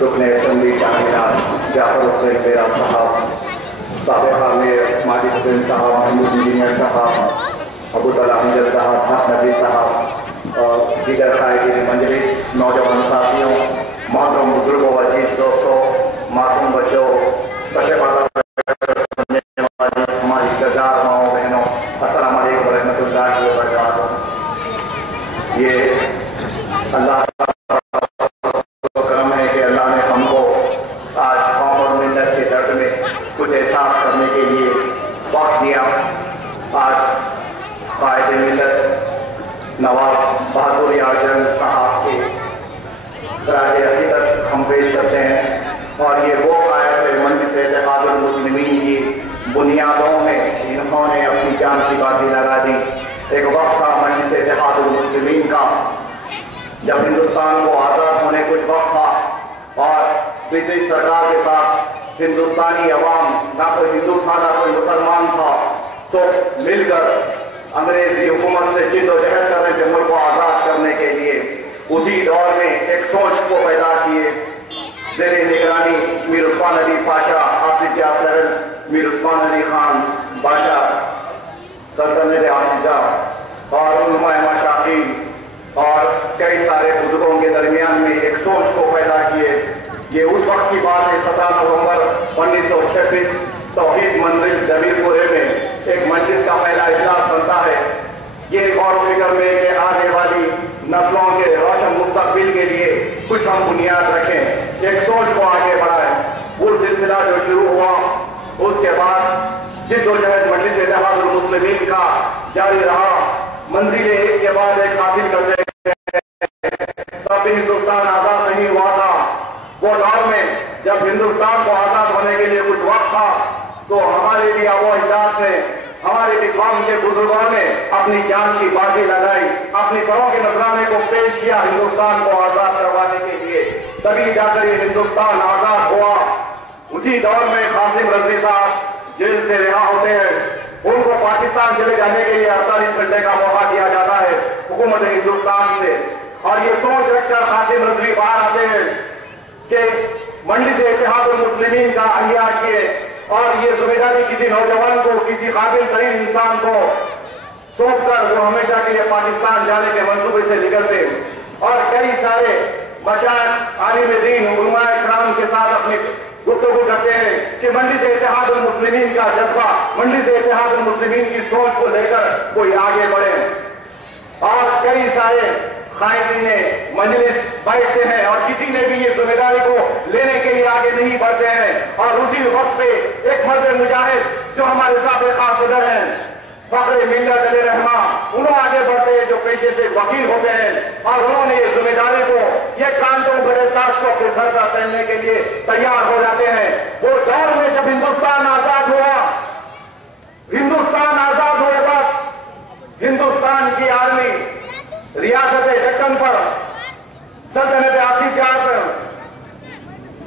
रुकन असम्बली शाहमीनार जाफर हुसैन बेरा साहब, साबिक़ आमिर माजिद हुसैन साहब, महमूद इंजीनियर साहब, अबू तला अमजद साहब, हक नबी साहब और दीगर कायदीन मजलिस, नौजवान साथियों, मोहतरम बुजुर्गों, अजीज दोस्तों, मासूम बच्चों, तशबाला हमारी सरदार माओ बहनों, अस्सलाम वालेकुम व रहमतुल्लाहि व बरकातहू। ये अल्लाह का करम है कि अल्लाह ने हमको आज कौम और मिल्लत के दर्द में कुछ एहसास करने के लिए वक्त दिया। आज कायद मिल्लत नवाब बहादुर यार जंग साहब के खराज अकीदत हम पेश करते हैं और ये वो कायद है मजलिस इत्तेहादुल मुस्लिमीन की बुनियादों में इन्होंने अपनी जान की बाजी लगा दी। एक वक्त था मजलिस इत्तेहादुल मुस्लिमीन का, जब हिंदुस्तान को आज़ाद होने कुछ वक्त था और ब्रिटिश सरकार के साथ हिंदुस्तानी अवाम, ना कोई हिंदू था ना कोई मुसलमान था, तो मिलकर अंग्रेजी हुकूमत से जिद्दोजहद कर रहे थे मुल्क को आज़ाद करने के लिए। उसी दौर में एक सोच को पैदा किए ज़ेरे निगरानी मीर उस्मान अली पाशा, आसिफ जाफर, मीर उस्मान अली खान बादशाह, सल्तनत आसिफा और उलमा मशाइख और कई सारे बुजुर्गों के दरमियान में एक सोच को पैदा किए। ये उस वक्त की बात है, 17 नवंबर 1936 तौहीद मंजिल जमीलपुरे में एक मजलिस का पहला इजलास बनता है। ये गौर फिक्र में कि आने वाली नस्लों के रोशन मुस्तकबिल के लिए कुछ हम बुनियाद रखें, एक सोच को आगे बढ़ाएं। वो सिलसिला जो शुरू हुआ उसके बाद जिद्दोजहद मजलिस इत्तेहादुल मुस्लिमीन का जारी रहा। मंजिलें एक के बाद एक हासिल करते तब भी हिंदुस्तान आजाद नहीं हुआ था। वो दौर में जब हिंदुस्तान को आजाद होने के लिए कुछ वक्त था तो हमारे लिए वो अजदाद ने, हमारे इस्लाम के बुजुर्गों ने अपनी जान की बाजी लगाई, अपनी सरों के नजराने को पेश किया हिंदुस्तान को आजाद करवाने के लिए। तभी जाकर ये हिंदुस्तान आजाद हुआ। उसी दौर में कासिम रजवी साहब जेल से रिहा होते हैं, उनको पाकिस्तान चले जाने के लिए 48 घंटे का मौका दिया जाता है हुकूमत हिंदुस्तान से। और ये सोच रखकर कासिम रजवी बाहर आते हैं कि मजलिस इत्तेहादुल मुस्लिमीन का अहिया किए और ये जिम्मेदारी किसी नौजवान को, किसी काबिल तरीन इंसान को सौंप कर वो हमेशा के लिए पाकिस्तान जाने के मंसूबे से निकलते और कई सारे मशाइख, आलिम दीन, उलमा इकराम के साथ अपनी गुफ्तगू करते हैं कि मजलिस इत्तेहादुल मुस्लिमीन का जज्बा, मजलिस इत्तेहादुल मुस्लिमीन की सोच को लेकर कोई आगे बढ़े। और कई सारे कायदीन मजलिस बैठते हैं और किसी ने भी ये जिम्मेदारी को लेने के लिए आगे नहीं बढ़ते हैं। और उसी वक्त पे एक मर्द मुजाहिद जो हमारे साबिक़ सदर हैं फख्र मिल्लत अली रहमा, उन्होंने आगे बढ़ते हैं जो पेशे से वकील होते हैं और उन्होंने ये जिम्मेदारी को, ये कांटों बड़े ताश को अपने सर पर पहनने के लिए तैयार हो जाते हैं। वो दौर में जब हिंदुस्तान आजाद हुआ, हिंदुस्तान आजाद होने बाद हिंदुस्तान की आर्मी रियासत दक्कन पर सल्तनत आसिफा पर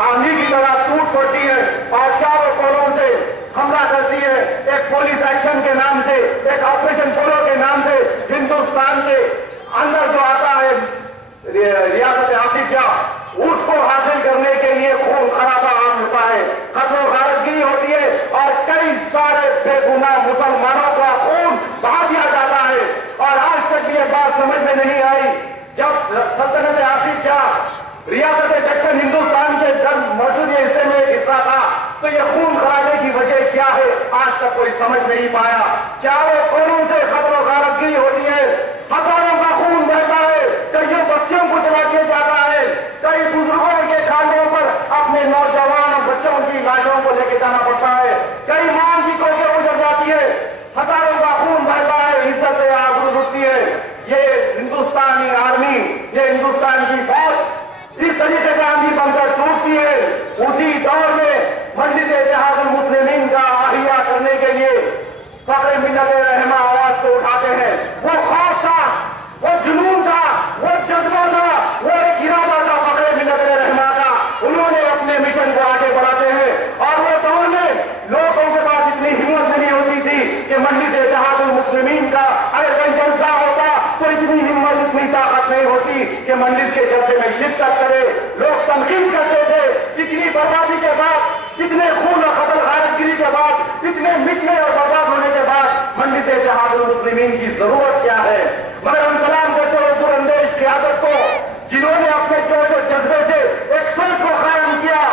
आंधी की तरह टूट पड़ती है और चारों कोनों से हमला करती है। एक पुलिस एक्शन के नाम से, एक ऑपरेशन पोलो के नाम से हिंदुस्तान के अंदर जो आता है रियासत आसिफा, उसको हासिल करने के लिए खून खराबा आम होता है, खत्म गारतगिरी होती है और कई सारे बेगुनाह मुसलमानों का खून बहा दिया जाता है। और आज तक ये बात समझ में नहीं आई, जब सल्तनत आसिफा रियासत दक्कन हिंदुस्तान के जब मौजूदा हिस्से में एक हिस्सा था तो ये खून खराबे की वजह क्या है आज तक कोई समझ नहीं पाया। चारों कोनों से खत्म गारतगिरी होती है, हजारों का खून बहता है, कई बच्चियों को जला दिया जाता है, कई बुजुर्गों के खानों पर अपने नौजवान और बच्चों की लाशों को लेके जाना पड़ता है, कई मां की कोखें उजड़ जाती है, हजारों का खून बहता है, इज्जत आबरू उठती है। ये हिंदुस्तानी आर्मी, ये हिंदुस्तान की फौज इस तरीके से आंधी बनकर टूटती है। उसी दौर में मजलिस इत्तेहादुल मुस्लिमीन का अहिया करने के लिए फख्र मिल्लत रहमा आवाज को उठाते हैं। वो खौफ था, वो जुनून था, वो जज्बा था, वो एक इरादा था फख्र मिल्लत रहमा का। उन्होंने अपने मिशन को आगे बढ़ाते हैं और वो दौर में लोगों के पास इतनी हिम्मत नहीं होती थी कि मजलिस इत्तेहादुल मुस्लिमीन का अगर कोई जलसा होता तो इतनी हिम्मत, इतनी ताकत नहीं होती کہ منڈس کے جلسے میں شرکت کرے. لوگ تنقید کرتے تھے اتنی بربادی کے بعد، اتنے خون اور قتل غارت گری کے بعد، اتنے مٹنے اور برباد ہونے کے بعد منڈس اتحاد المسلمین کی ضرورت کیا ہے. مگر ہم سلام کرتے ہیں حضور اندیش قیادت کو، جنہوں نے اپنے جوش و جذبے سے ایک سوچ کو قائم کیا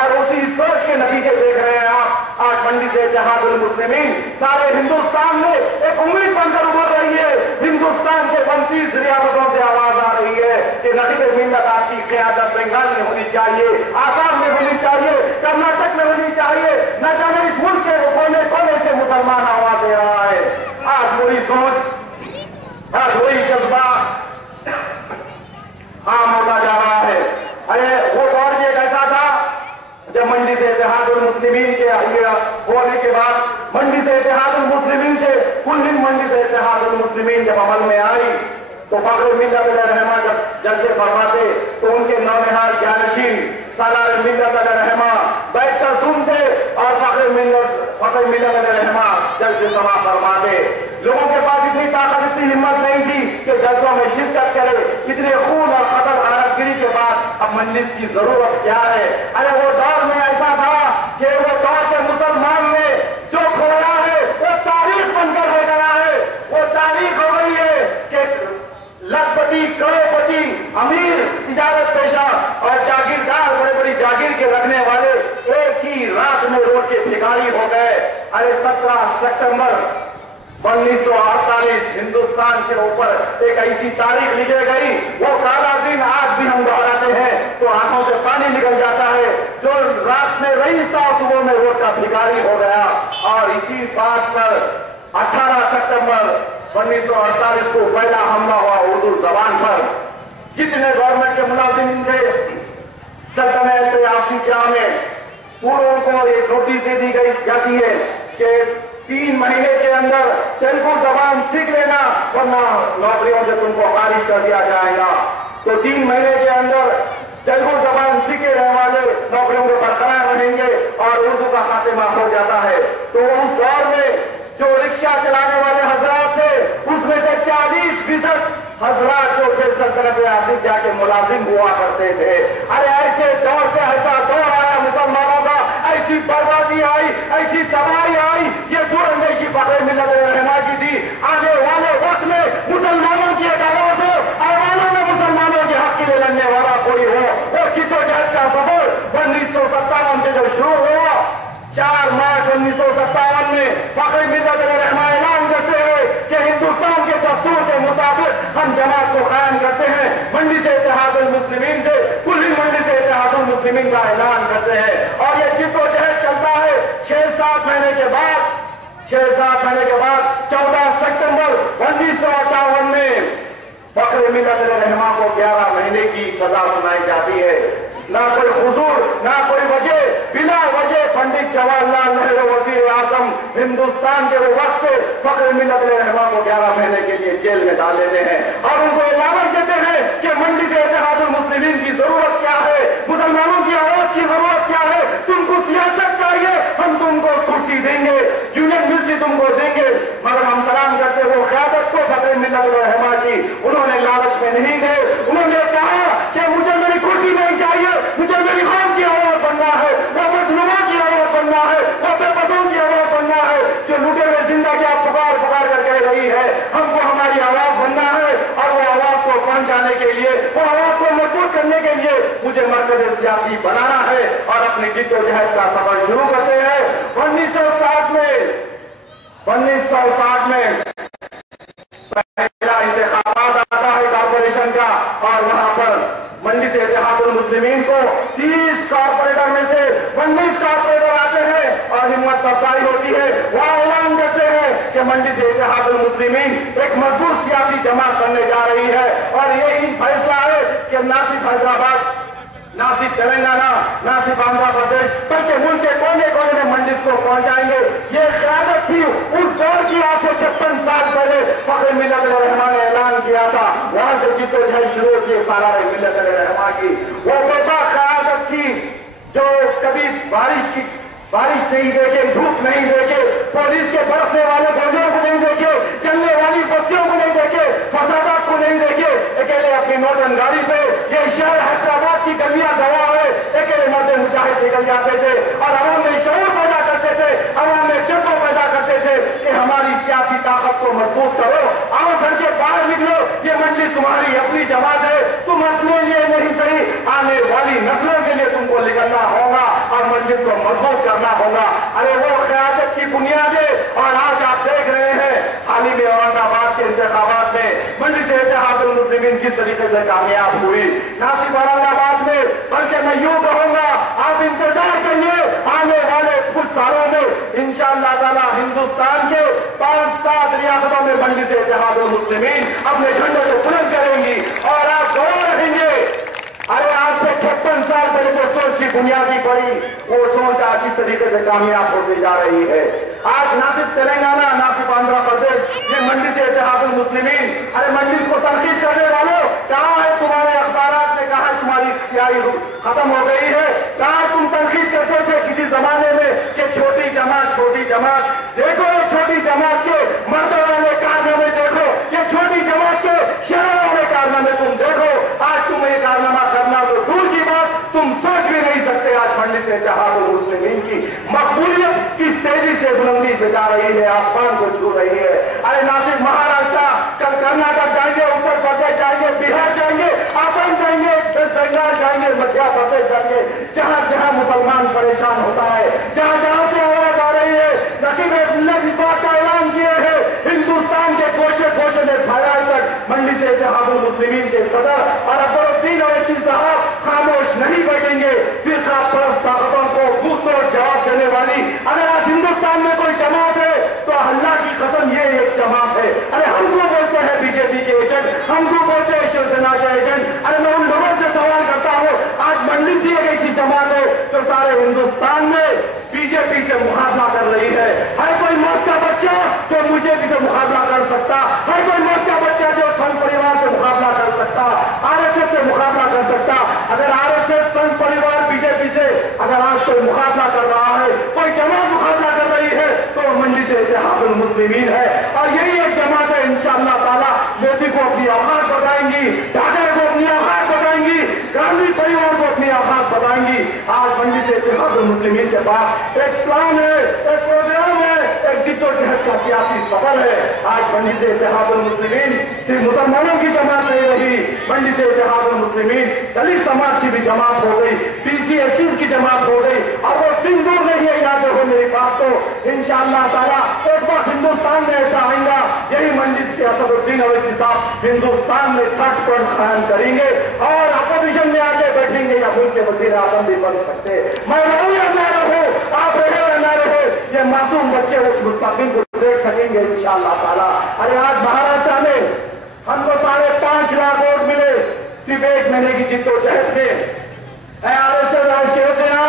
اور اسی سوچ کے نتیجے دیکھ رہے ہیں آپ. آج منڈس اتحاد المسلمین سارے ہندوستان میں ایک امید بن کر ابھر رہی ہے. ہندوستان کے 29 ریاستوں سے آواز آ رہی ہے کہ نقیب ملت آپ کی قیادت بنگال میں ہونی چاہیے، آسام میں ہونی چاہیے، کرناٹک میں ہونی چاہیے. نہ جانے اس ملک کے کونے کونے سے مسلمان آواز دے رہا ہے. آج وہی سوچ، آج وہی جذبہ عام ہوتا جا رہا ہے. ارے وہ دور یہ کیسا تھا جب منڈس اتحاد المسلمین کے ہونے کے بعد، منڈس اتحاد المسلمین سے کل ہند منڈس اتحاد المسلمین جب عمل میں آئی تو فخر ملت علیہ رحمہ جب جلسے فرماتے تو ان کے نونہال جانشین سالار ملت علیہ رحمہ بیٹھ کر سنتے اور فخر ملت علیہ رحمہ جلسے سما فرماتے. لوگوں کے پاس اتنی طاقت، اتنی ہمت نہیں تھی کہ جلسوں میں شرکت کرے. اتنے خون اور قتل غارت گری کے بعد اب منڈس کی ضرورت کیا ہے. ارے وہ دور میں ایسا تھا کہ وہ دور کے مسلمان نے جو کھویا ہے وہ تاریخ بن کر رہ گیا ہے. وہ تاریخ ہو گئی ہے کہ لکھپتی، کروڑپتی، امیر، تجارت پیشہ اور جاگیردار، بڑے بڑی جاگیر کے رکھنے والے ایک ہی رات میں روڈ کے بھکاری ہو گئے. ارے 17 سپٹمبر 1948 ہندوستان کے اوپر ایک ایسی تاریخ لکھی گئی، وہ کالا دن آج بھی ہم دہراتے ہیں تو آنکھوں سے پانی نکل جاتا ہے. جو رات میں رئیس تھا صبح میں روڈ کا بھکاری ہو گیا. اور اسی بات پر 18 سپٹمبر 1948 کو پہلا حملہ ہوا اردو زبان پر. جتنے گورنمنٹ کے ملازم تھے سلطنت آفریقہ میں پوروں کو ایک نوٹس دے دی گئی جاتی ہے کہ 3 مہینے کے اندر تیلگو زبان سیکھ لینا ورنہ نوکریوں سے تم کو خارج کر دیا جائے گا. تو 3 مہینے کے اندر تیلگو زبان سیکھے رہنے والے نوکریوں کے برقرار رہیں گے اور اردو کا خاتمہ ہو جاتا ہے. تو اس دور میں جو رکشہ چلانے والے حضرات تھے اس میں سے 40% حضرات جو تھے سلطنت آفریقہ کے ملازم ہوا کرتے تھے. ارے ایسے دور سے ایسا دور آیا مسلمانوں کا، ایسی بربادی آئی، ایسی تباہی آئی. یہ جو اندیشی فخر ملت رحمہ کی تھی. آنے والے وقت میں مسلمانوں کی ایک آواز ہو، عواموں میں مسلمانوں کے حق کے لیے لڑنے والا کوئی ہو. وہ جدوجہد کا سفر 1957 سے جب شروع ہوا، 4 مارچ 1957 میں فخر ملت رحمہ اعلان کرتے ہیں کہ ہندوستان کے دستور کے مطابق ہم جماعت کو قائم کرتے ہیں. منڈس اتحاد المسلمین سے کل منڈس اتحاد المسلمین کا اعلان کرتے ہیں. اور یہ جدوجہد چلتا ہے 6-7 مہینے کے بعد. 6-7 مہینے کے بعد 14 سپٹمبر 1958 میں فخر ملت رحمہ کو 11 مہینے کی سزا سنائی جاتی ہے. نہ کوئی حضور، نہ کوئی وجہ، بلا وجہ پنڈت جواہر لال نہرو وزیر اعظم ہندوستان کے وہ وقت پہ فخر ملت رحمہ کو 11 مہینے کے لیے جیل میں ڈال دیتے ہیں اور ان کو اعلان دیتے ہیں کہ منڈس اتحاد المسلمین کی ضرورت کیا ہے، مسلمانوں کی آواز کی ضرورت کیا ہے. تم کو سیاست چاہیے، ہم تم کو کرسی دیں گے، یونین ملٹری تم کو دیں گے. مگر ہم سلام کرتے وہ قیادت کو فخر ملت رحمہ کی، انہوں نے لالچ میں نہیں گئے. انہوں نے کہا کہ مجھے میری کرسی نہیں چاہیے، مجھے میری قوم کی آواز بننا ہے، وہ مظلوموں کی آواز بننا ہے، وہ بے بسوں کی آواز بننا ہے. جو لوٹے ہوئے زندگی آپ پکار پکار کر کہہ رہی ہے ہم کو ہماری آواز بننا ہے. اور وہ آواز کو پہنچانے کے لیے، وہ آواز کو مضبوط کرنے کے لیے مجھے مرکز سیاسی بنانا ہے. اور اپنی جد و جہد کا سفر شروع کرتے ہیں. 1960 میں پہلا انتخابات آتا ہے کارپوریشن کا اور وہاں پر منڈس اتحاد المسلمین کو 30 کارپوریٹر میں سے 19 کارپوریٹر آتے ہیں اور ہمت افزائی ہوتی ہے. وہ اعلان کرتے ہیں کہ منڈس اتحاد المسلمین ایک مضبوط سیاسی جماعت بننے جا رہی ہے. اور یہی فیصلہ ہے کہ نہ صرف حیدرآباد، نہ صرف تلنگانہ، نہ صرف آندھرا پردیش بلکہ ملک کے کونے کونے میں منڈس کو پہنچائیں گے. یہ قیادت تھی اس دور کی. آج سے 56 سال پہلے فخر ملت رحمہ نے اعلان کیا تھا. وہاں سے جدوجہد شروع کی سالار ملت رحمہ کی. وہ بے باک قیادت تھی جو کبھی بارش کی बारिश नहीं देखे, धूप नहीं देखे, पुलिस के बरसने वाले गोलियों को नहीं देखे, चलने वाली बच्चियों को नहीं देखे, फसादात को नहीं देखे, अकेले अपनी नॉर्दर्न गाड़ी पे ये शहर हैदराबाद की गलियां गवा है, अकेले मर्द मुजाहिद निकल जाते थे और अवाम में शऊर पैदा करते थे, अवाम में जज्बा पैदा करते थे कि हमारी सियासी ताकत को मजबूत करो, आओ घर के बाहर निकलो, ये मजलिस तुम्हारी अपनी जमात है, तुम अपने लिए नहीं सही आने वाली नस्लों के लिए तुमको निकलना होगा और मजलिस को मजबूत करना होगा। अरे वो क़यादत की बुनियाद है। और आज आप देख रहे हैं हाल ही में औरंगाबाद के इंतखाबात में मजलिस इत्तेहादुल मुस्लिमीन किस तरीके से कामयाब हुई, ना सिर्फ औरंगाबाद में बल्कि मैं यूं कहूंगा आप इंतजार करिए आने वाले कुछ सालों में इंशाअल्लाह ताला हिंदुस्तान के 5-7 रियासतों में मजलिस इत्तेहादुल मुस्लिमीन अपने झंडे को बुलंद करेंगी और आप गौर रहेंगे। अरे आज से 56 साल पहले जो सोच की बुनियादी पड़ी वो सोच आज इस तरीके से कामयाब होती जा रही है। आज ना सिर्फ तेलंगाना ना सिर्फ आंध्र प्रदेश ये मजलिस इत्तेहादुल मुस्लिमीन, अरे मजलिस को तनकीद करने वालों कहाँ है तुम्हारे अखबारात में, कहाँ तुम्हारी सियाही खत्म हो गई है, कहाँ तुम तनकीद करते थे किसी जमाने में कि छोटी जमात देखो, ये छोटी जमात के मर्दों वाले कारनामे देखो, ये छोटी जमात के शहरों वाले कारनामे तुम देखो। आज तुम ये कारनामा करना तो दूर की बात, तुम सोच भी नहीं सकते। आज मजलिस इत्तेहादुल मुस्लिमीन की मकबूलियत किस तेजी से बुलंदी पे जा रही है, आसमान को छू रही है। अरे ना सिर्फ महाराष्ट्र, कल कर्नाटक जाएंगे, उत्तर प्रदेश जाएंगे, बिहार जाएंगे, आसाम जाएंगे, बंगाल जाएंगे, मध्य प्रदेश जाएंगे, जहां जहां मुसलमान परेशान होता है, जहां जहां से आवाज आ रही है, नकीब मिल्लत इस बात का ऐलान किए हैं, हिंदुस्तान के कोशे कोशे में फैलाए तक मजलिस इत्तेहादुल मुस्लिमीन के सदर और अकबरुद्दीन अवैसी साहब खामोश नहीं बैठेंगे। फिरका परस्त ताकतों को मुंहतोड़ जवाब देने वाली अगर आज हिंदुस्तान में कोई जमात है तो अल्लाह की कसम ये एक जमात है। अरे हमको बोलते हैं बीजेपी के एजेंट, हमको बोलते हैं शिवसेना के एजेंट। अरे मैं उन लोगों से सवाल करता हूँ, आज मजलिस ही एक ऐसी जमात है जो सारे हिंदुस्तान में बीजेपी से मुकाबला कर रही है। हर कोई मौत का बच्चा जो बीजेपी से मुकाबला कर सकता, हर कोई मौत का बच्चा जो संघ परिवार से मुकाबला कर सकता, आरएसएस से मुकाबला कर सकता। अगर आरएसएस, संघ परिवार, बीजेपी से अगर आज कोई मुकाबला कर रहा है, कोई जमात मुकाबला कर रही है तो मजलिस इत्तेहादुल मुस्लिमीन है। और यही एक जमात है इंशाअल्लाह ताला मोदी को अपनी औकात बताएंगी, ढाका को अपनी औकात बताएंगी, गांधी परिवार को अपनी औकात बताएंगी। आज मजलिस इत्तेहादुल मुस्लिमीन के पास एक प्लान है, एक प्रोग्राम है, एक जिद्दोजहद का सियासी सफर है। आज मजलिस इत्तेहादुल मुस्लिमीन सिर्फ मुसलमानों की जमात नहीं रही, मजलिस इत्तेहादुल मुस्लिमीन दलित समाज की भी जमात हो गई, बीसी एससी की जमात हो गई। और वो दिन दूर नहीं है, याद रखो मेरी बात तो इंशाअल्लाह ताला एक बार हिंदुस्तान में ऐसा आएगा, यही मजलिस के असदुद्दीन अवैसी साहब हिंदुस्तान में थर्ड फ्रंट कायम करेंगे और अपोजिशन में आके बैठेंगे या मुल्क के वजीर आजम भी बन सकते। मैं रहूं या ना रहूं, आप रहे या ना रहे, ये मासूम बच्चे उस मुस्तकबिल को देख सकेंगे इंशाअल्लाह ताला। अरे आज महाराष्ट्र में हमको 5.5 लाख वोट मिले सिर्फ 1 महीने की जिद्दोजहद में। आरएसएस, शिवसेना,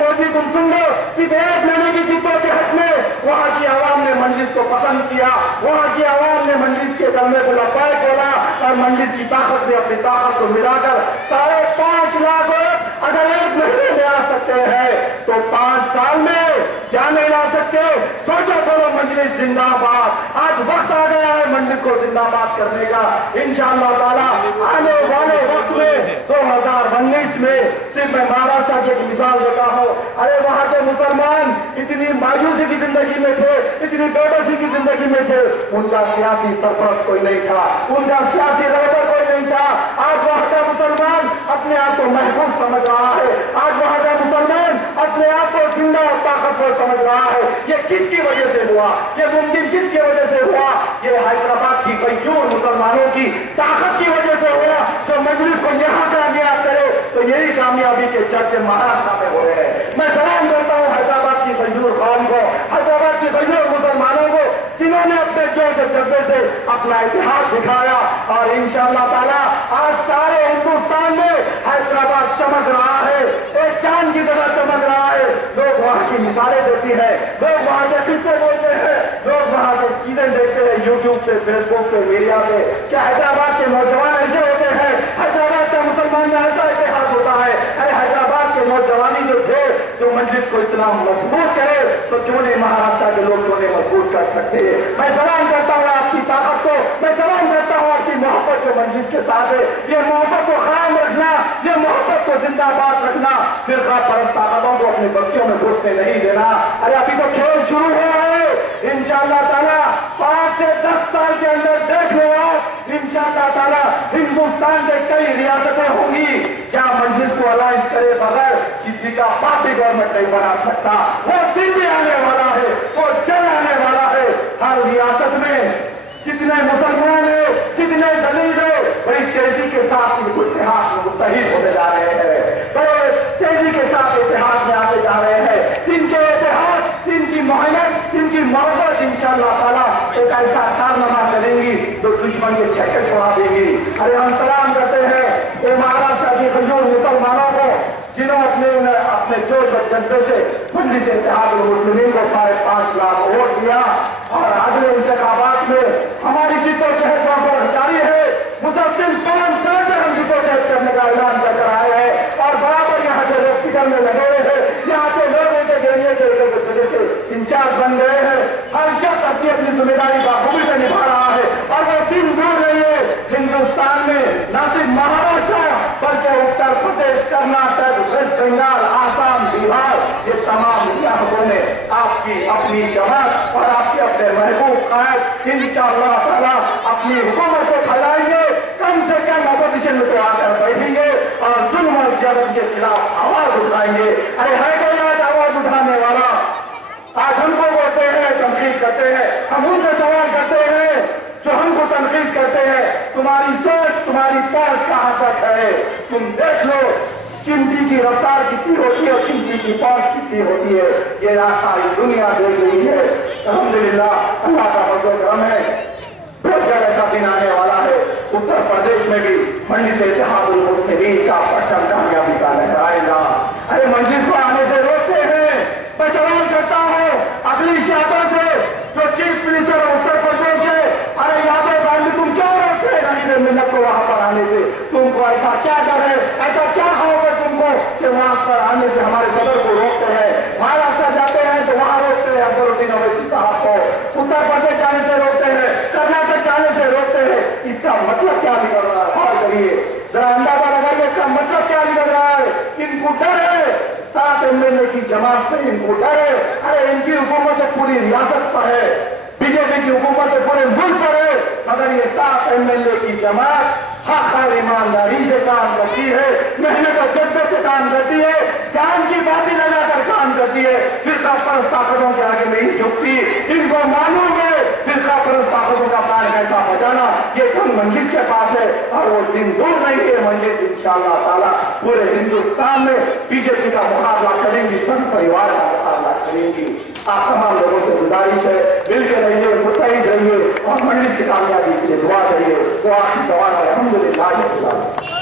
मोदी तुम सुन लो, सिर्फ 1 महीने की जिद्दोजहद में वहां की आवाम ने मजलिस को पसंद किया, वहां की आवाम ने मजलिस के कलमे को लब्बैक बोला और मजलिस की ताकत में अपनी ताकत को मिलाकर 5.5 लाख वोट अगर 1 महीने में आ सकते हैं तो 5 साल में क्या नहीं ला सकते। सोचो करो मजलिस जिंदाबाद। आज वक्त आ गया है मजलिस को जिंदाबाद करने का। इंशाअल्लाह ताला आने वाले वक्त में 2019 में सिर्फ मैं महाराष्ट्र की एक मिसाल देता हूँ। अरे वहां के मुसलमान इतनी मायूसी की जिंदगी में थे, इतनी बेबसी की जिंदगी में थे, उनका सियासी सरपरस्त कोई नहीं था, उनका सियासी रहबर कोई नहीं था। आज वहां का मुसलमान अपने आप को महफूज समझ रहा है, आज वहां का मुसलमान अपने आप को जिंदा और ताकतवर समझ रहा है। ये किसकी वजह से हुआ, ये मुमकिन किसकी वजह से हुआ? ये हैदराबाद की गैयूर मुसलमानों की ताकत की वजह से हुआ जो मजलिस को यहाँ कामयाब करे। तो यही कामयाबी के चर्चे महाराष्ट्र में हो रहे हैं। मैं सलाम करता हूँ हैदराबाद की गैयूर कौम को, हैदराबाद की गैयूर मुसलमानों को, जिन्होंने अपने जोश और जज्बे से अपना इतिहास दिखाया। और इंशाअल्लाह ताला आज सारे हिंदुस्तान में हैदराबाद चमक रहा है, एक चांद की तरह चमक रहा है। लोग वहां की मिसालें देती है, लोग वहां के किस्से बोलते हैं, लोग वहां की चीजें देखते हैं यूट्यूब पे, फेसबुक पे, मीडिया पे। क्या हैदराबाद के नौजवान ऐसे होते हैं? हैदराबाद का मुसलमान में ऐसा इतिहास होता है? अरे हैदराबाद के नौजवानी जो थे, जो मंजिल को इतना मजबूत करे तो क्यों नहीं महाराष्ट्र के लोग क्यों नहीं मजबूत कर सकते। मैं सलाम करता हूँ आपकी ताकत को, मैं सलाम करता हूँ आपकी मोहब्बत जो मंजिल के साथ है। ये मोहब्बत को कायम रखना, ये मोहब्बत को जिंदाबाद रखना, फिरका परस्त ताकतों को अपने बच्चों में घुसने नहीं देना। अरे अभी तो खेल शुरू हुआ है, इंशाअल्लाह ताला 5 से 10 साल के अंदर देख लो आप, इंशाअल्लाह ताला हिंदुस्तान के कई रियासतें होंगी जहां मंजिल को अलायंस करे बगैर किसी का पार्टी गवर्नमेंट नहीं बना सकता। वो दिन भी आने वाला है, वो जल आने वाला है। हर रियासत में जितने मुसलमान है, जितने दलित है, बड़ी तेजी के साथ इनको इतिहास में मुत्तहिद होते जा रहे हैं, बड़े तेजी के साथ इतिहास में आते जा रहे हैं। इनके इतिहास, इनकी मेहनत, इनकी मोहब्बत इंशाअल्लाह ताला एक ऐसा कारनामा करेंगी जो दुश्मन के छक्के छोड़ा देंगी। अरे हम सलाम करते हैं वो महाराष्ट्र के खजूर मुसलमानों को जिन्होंने अपने जोश और जज्बे से मजलिस इत्तेहाद मुस्लिमीन को 5.5 लाख वोट दिया और अगले इंतखाबात में हमारी जिद्दोजहद पर जारी है। मुसलसिल 5 साल से हम जिद्दोजहद करने का ऐलान कर आए हैं और बराबर यहाँ से लोग फिक्र में लगे हुए हैं। यहाँ से लोग उनके जरिए के इंचार्ज बन गए हैं। हर शख्स अपनी अपनी जिम्मेदारी बाखूबी से निभा रहा है और वो दिन दूर नहीं है हिंदुस्तान में न सिर्फ महाराष्ट्र बल्कि उत्तर प्रदेश, कर्नाटक, वेस्ट बंगाल, आसाम, बिहार, ये तमाम रियासतों में आपकी अपनी जमात और आपके अपने महबूब कायद इंशाअल्लाह ताला अपनी हुकूमत को फैलाएंगे। कम से कम अपोजिशन में तो आकर बैठेंगे और जुल्म और जबर के खिलाफ आवाज उठाएंगे। अरे है कोई आज आवाज उठाने वाला? आज हमको बोलते हैं, तनकीद करते हैं, हम उनसे सवाल करते हैं जो हमको तनकीद करते हैं। तुम्हारी सोच, तुम्हारी पहुंच कहां तक है? तुम देख लो चिमटी की रफ्तार कितनी होती है और चिमटी की पहुंच कितनी होती है। ये सारी दुनिया देख रही है। अल्हम्दुलिल्लाह अल्लाह का फजल करम है, बहुत जल्द ऐसा दिन आने वाला है उत्तर प्रदेश में भी मजलिस इत्तेहादुल मुस्लिमीन का परचम कामयाबी का लहराएगा। अरे मजलिस को आने से रोकते हैं। मैं सवाल करता हूँ अखिलेश यादव से जो चीफ मिनिस्टर उत्तर प्रदेश है, अरे यादव साहब तुम क्यों रोकते हैं गरीब मिल्लत को वहां पर आने से? तुमको ऐसा क्या डर है, ऐसा क्या होगा तुमको कि वहां पर आने से हमारे सदर को रोकते हैं? महाराष्ट्र जाते हैं तो वहां रोकते हैं अकबरुद्दीन अवैसी साहब को, उत्तर प्रदेश जाने से रोकते हैं, कर्नाटक जाने से रोकते हैं। इसका मतलब क्या निकल रहा है? और करिए जरा अंदाजा लगाइए इसका मतलब क्या निकल रहा है। इनको डर है, 7 एमएलए की जमात से इनको डर है। अरे इनकी हुकूमत पूरी रियासत पर है, बीजेपी की हुकूमत पूरे मुल्क पर है, मगर ये 7 एमएलए की जमात हक और ईमानदारी से काम करती है, मेहनत और जज्बे से काम करती है, जान की बाजी लगाकर काम करती है। फिरका परस्त ताकतों के आगे नहीं झुकती। इनको मालूम है फिरका परस्त ताकतों का प्लान कैसा बचाना, ये धन मंजिल के पास है और वो दिन दूर नहीं है। मंजिल इंशाअल्लाह ताला पूरे हिंदुस्तान में बीजेपी का मुकाबला करेंगी, संघ परिवार का मुकाबला करेंगी। आप तमाम लोगों से गुजारिश है मिलकर रहिए, मुत्तहिद रहिए और मंजिल की कामयाबी के लिए दुआ करिए। दुआ की जवान है। अल्हम्दुलिल्लाह।